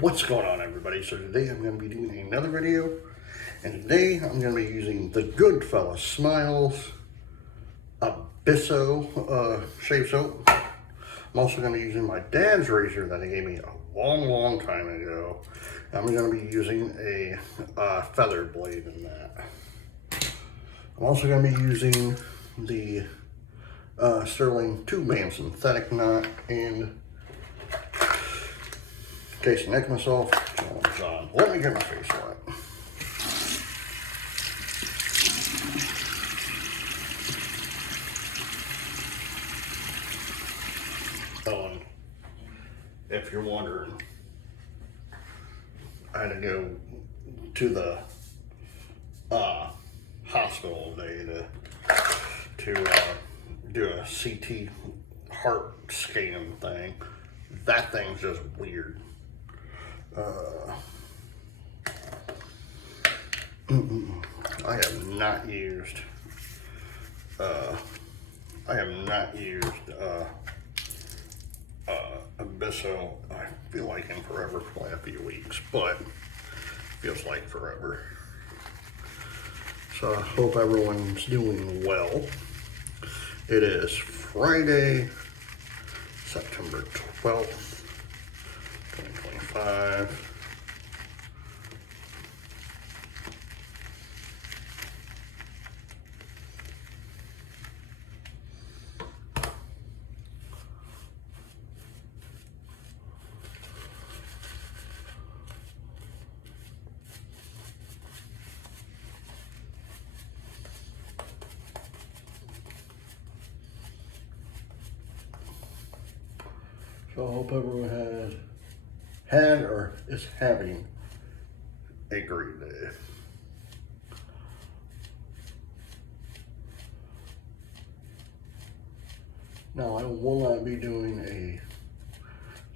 What's going on, everybody? So today I'm going to be doing another video, and today I'm going to be using the Goodfellas Smiles Abysso shave soap. I'm also going to be using my dad's razor that he gave me a long time ago. I'm going to be using a feather blade in that. I'm also going to be using the Sterling 2-band synthetic knot and in case I neck myself, let me get my face wet. Oh, and if you're wondering, I had to go to the hospital today to do a CT heart scan thing. That thing's just weird. I have not used Abysso, I feel like in forever, for like a few weeks, but feels like forever. So I hope everyone's doing well. It is Friday, September 12th, 2025. So I hope everyone had or is having a great day. Now I will not be doing a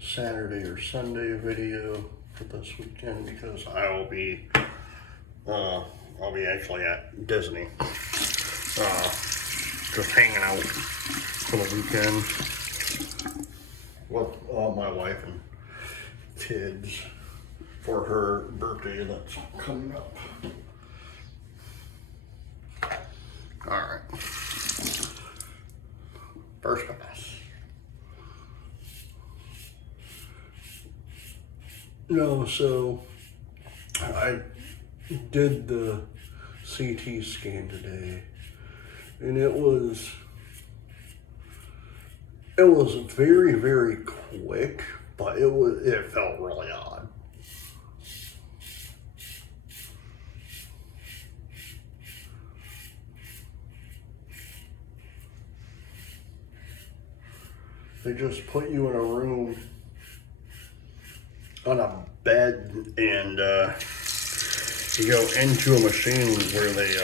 Saturday or Sunday video for this weekend because I'll be actually at Disney, just hanging out for the weekend with my wife and kids for her birthday that's coming up. All right, first pass. No, so I did the CT scan today, and it was very quick, but it felt really odd. They just put you in a room on a bed, and you go into a machine where they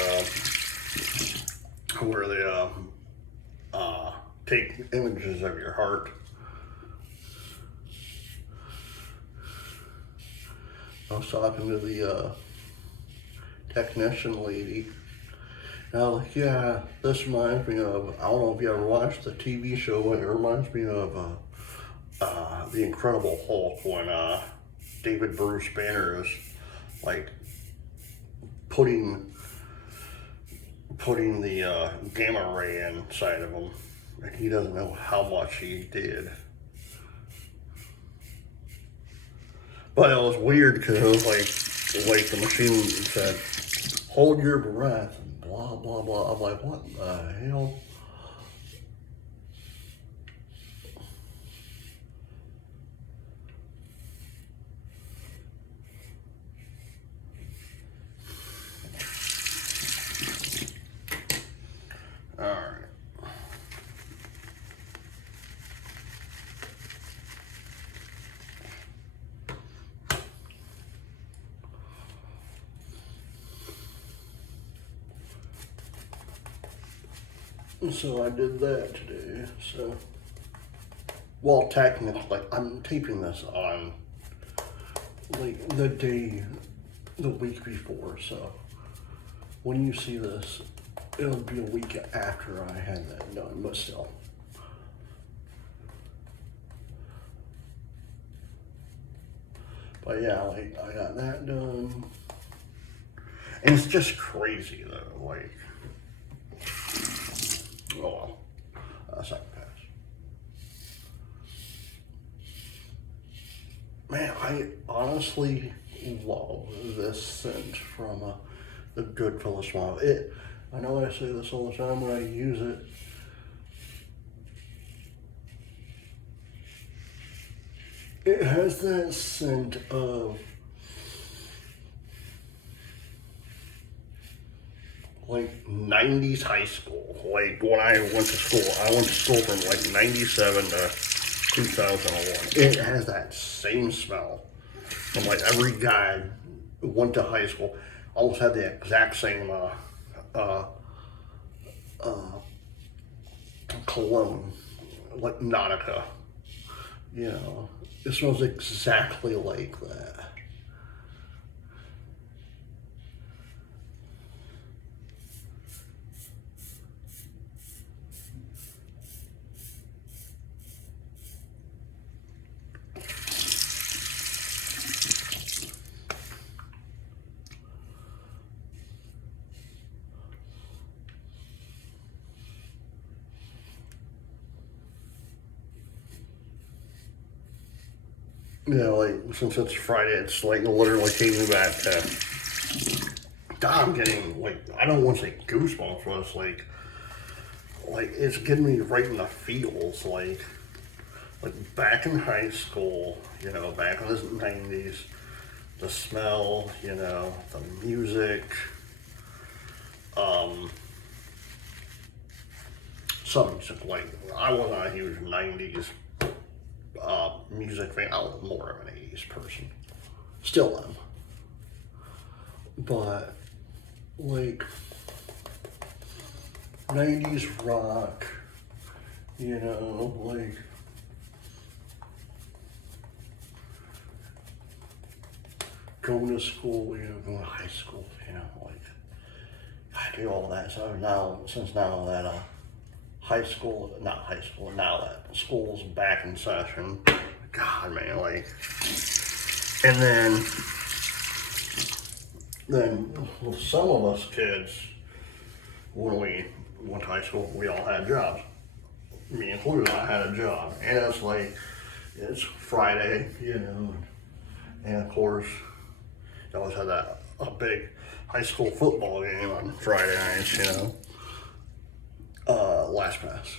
take images of your heart. I was talking to the technician lady, and I was like, yeah, this reminds me of, I don't know if you ever watched the TV show, but it reminds me of The Incredible Hulk, when David Bruce Banner is like putting the gamma ray inside of him, and he doesn't know how much he did. But it was weird because it was like the machine said, hold your breath, and blah blah blah. I'm like, what the hell? All right. So I did that today. So, well, technically, I'm taping this on like the week before. So when you see this, it'll be a week after I had that done, but still. But yeah, like, I got that done. And it's just crazy though, like, oh well, second pass. Man, I honestly love this scent from the Goodfellas model. I know I say this all the time when I use it. It has that scent of like 90s high school. Like when I went to school from like 97 to 2001. It has that same smell. And like every guy who went to high school almost had the exact same cologne, like Nautica. You know, it smells exactly like that. You know, like, since it's Friday, it's like literally taking me back to, God, I'm getting, like, I don't want to say goosebumps, but it's like it's getting me right in the feels, like back in high school, you know, back in the 90s, the smell, you know, the music, some music, like, I wasn't a huge 90s music fan. I was more of an 80s person. Still am. But, like, 90s rock, you know, like, going to school, you know, going to high school, you know, like, I do all that. So now, since now that now that school's back in session, God, man, like, and then well, some of us kids, when we went to high school, we all had jobs. Me included, I had a job. And it's like, it's Friday, you know, and of course, you always had a big high school football game on Friday nights, you know. Last pass.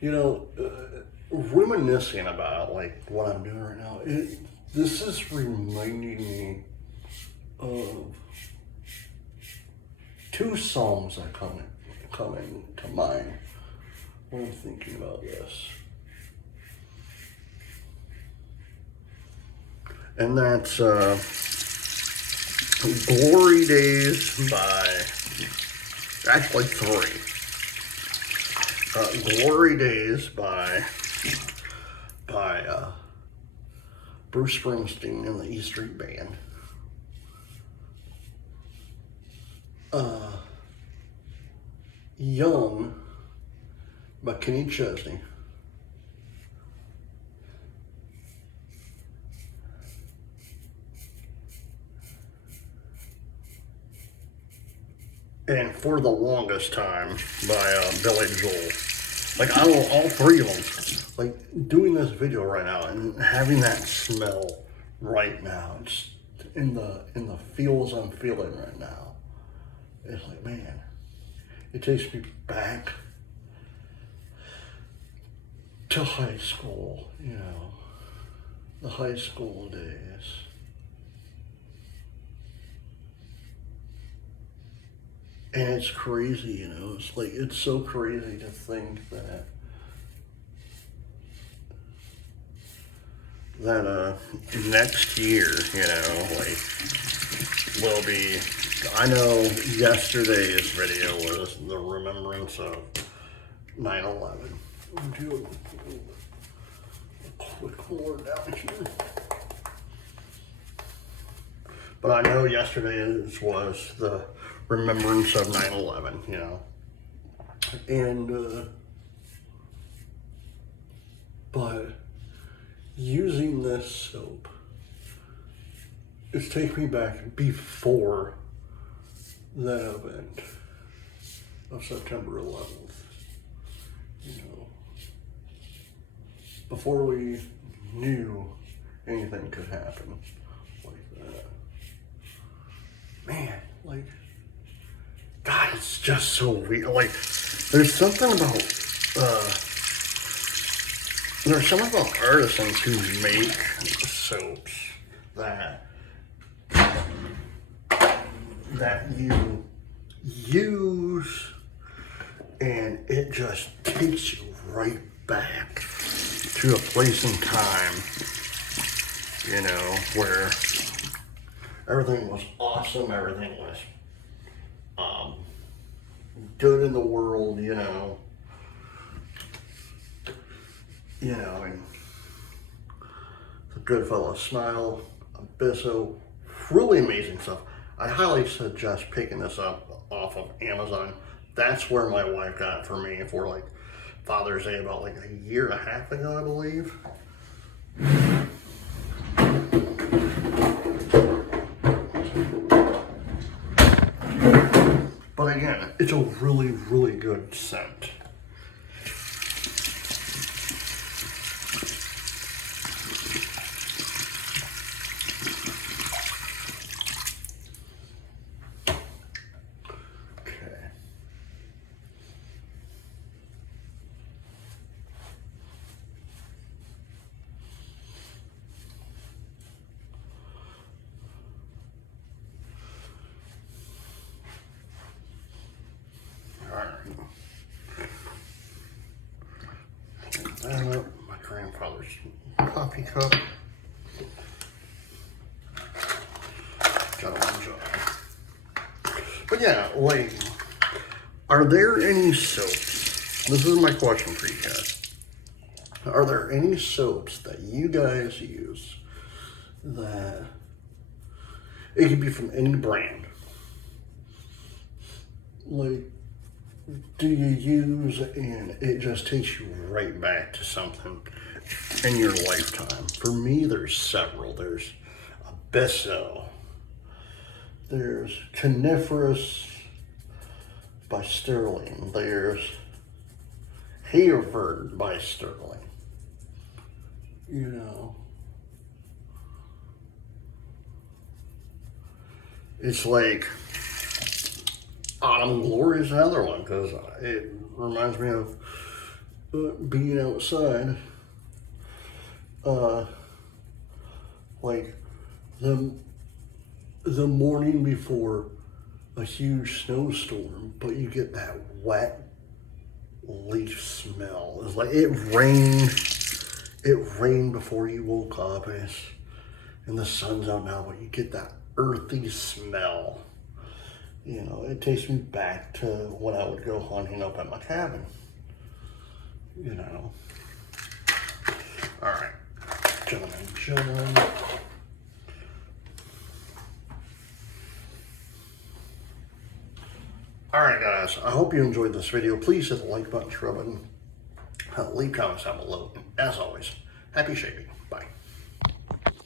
You know, reminiscing about like what I'm doing right now, this is reminding me of two songs that come into mind when I'm thinking about this. And that's Glory Days by, actually three. Glory Days by Bruce Springsteen and the E Street Band. Young by Kenny Chesney. And For the Longest Time by Billy Joel. Like, I love all three of them. Like, doing this video right now and having that smell right now, just in the feels I'm feeling right now, it's like, man, it takes me back to high school, you know, the high school days. And it's crazy, you know, it's like, it's so crazy to think that next year, you know, like, will be, I know yesterday's video was the remembrance of 9/11. I'll do a quick more down here. But I know yesterday was the remembrance of 9/11, you know. And, but using this soap, it's taking me back before that event of September 11th, you know, before we knew anything could happen like that. Man, like, God, it's just so weird. Like, there's something about artisans who make soaps that you use, and it just takes you right back to a place in time, you know, where everything was awesome, everything was good in the world, you know, and the Goodfellas Smile, Abysso, really amazing stuff. I highly suggest picking this up off of Amazon. That's where my wife got it for me for like Father's Day about like a year and a half ago, I believe. But again, it's a really, really good scent. My grandfather's coffee cup. Got one jar. But yeah, like, are there any soaps? This is my question for you guys. Are there any soaps that you guys use that it could be from any brand? Like, do you use and it just takes you right back to something in your lifetime? For me, there's several. There's Abysso. There's Coniferous by Sterling. There's Hayford by Sterling. You know, it's like Autumn Glory is another one because it reminds me of being outside, like the morning before a huge snowstorm, but you get that wet leaf smell. It's like it rained before you woke up, and the sun's out now, but you get that earthy smell. You know, it takes me back to when I would go hunting up at my cabin. You know. All right, gentlemen. All right, guys, I hope you enjoyed this video. Please hit the like button, share button, leave comments down below. And as always, happy shaping.